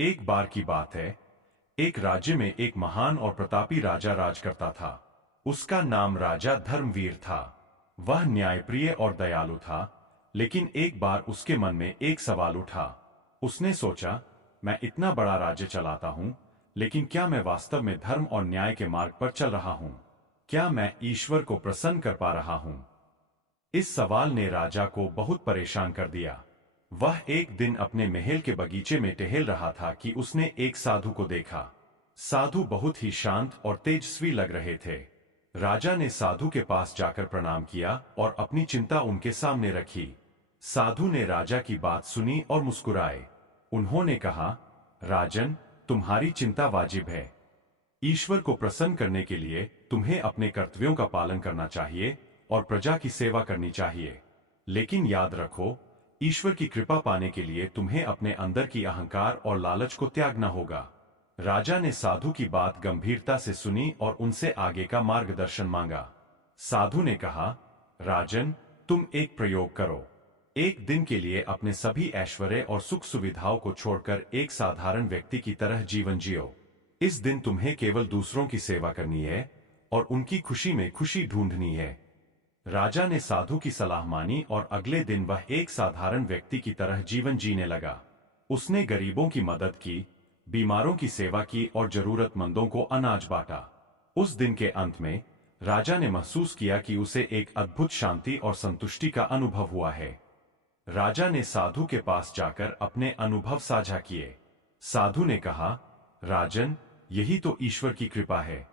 एक बार की बात है। एक राज्य में एक महान और प्रतापी राजा राज करता था। उसका नाम राजा धर्मवीर था। वह न्यायप्रिय और दयालु था। लेकिन एक बार उसके मन में एक सवाल उठा। उसने सोचा, मैं इतना बड़ा राज्य चलाता हूं, लेकिन क्या मैं वास्तव में धर्म और न्याय के मार्ग पर चल रहा हूं? क्या मैं ईश्वर को प्रसन्न कर पा रहा हूं? इस सवाल ने राजा को बहुत परेशान कर दिया। वह एक दिन अपने महल के बगीचे में टहल रहा था कि उसने एक साधु को देखा। साधु बहुत ही शांत और तेजस्वी लग रहे थे। राजा ने साधु के पास जाकर प्रणाम किया और अपनी चिंता उनके सामने रखी। साधु ने राजा की बात सुनी और मुस्कुराए। उन्होंने कहा, राजन, तुम्हारी चिंता वाजिब है। ईश्वर को प्रसन्न करने के लिए तुम्हें अपने कर्तव्यों का पालन करना चाहिए और प्रजा की सेवा करनी चाहिए। लेकिन याद रखो, ईश्वर की कृपा पाने के लिए तुम्हें अपने अंदर की अहंकार और लालच को त्यागना होगा। राजा ने साधु की बात गंभीरता से सुनी और उनसे आगे का मार्गदर्शन मांगा। साधु ने कहा, राजन, तुम एक प्रयोग करो। एक दिन के लिए अपने सभी ऐश्वर्य और सुख सुविधाओं को छोड़कर एक साधारण व्यक्ति की तरह जीवन जियो। इस दिन तुम्हें केवल दूसरों की सेवा करनी है और उनकी खुशी में खुशी ढूंढनी है। राजा ने साधु की सलाह मानी और अगले दिन वह एक साधारण व्यक्ति की तरह जीवन जीने लगा। उसने गरीबों की मदद की, बीमारों की सेवा की और जरूरतमंदों को अनाज बांटा। उस दिन के अंत में राजा ने महसूस किया कि उसे एक अद्भुत शांति और संतुष्टि का अनुभव हुआ है। राजा ने साधु के पास जाकर अपने अनुभव साझा किए। साधु ने कहा, राजन, यही तो ईश्वर की कृपा है।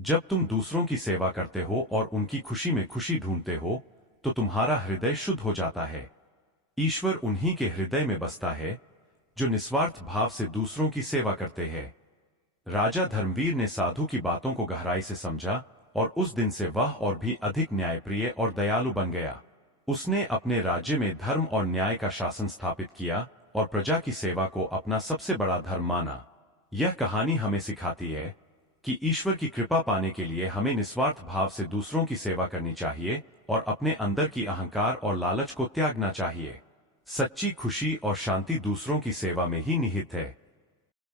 जब तुम दूसरों की सेवा करते हो और उनकी खुशी में खुशी ढूंढते हो, तो तुम्हारा हृदय शुद्ध हो जाता है। ईश्वर उन्हीं के हृदय में बसता है जो निस्वार्थ भाव से दूसरों की सेवा करते हैं। राजा धर्मवीर ने साधु की बातों को गहराई से समझा और उस दिन से वह और भी अधिक न्यायप्रिय और दयालु बन गया। उसने अपने राज्य में धर्म और न्याय का शासन स्थापित किया और प्रजा की सेवा को अपना सबसे बड़ा धर्म माना। यह कहानी हमें सिखाती है कि ईश्वर की कृपा पाने के लिए हमें निस्वार्थ भाव से दूसरों की सेवा करनी चाहिए और अपने अंदर की अहंकार और लालच को त्यागना चाहिए। सच्ची खुशी और शांति दूसरों की सेवा में ही निहित है।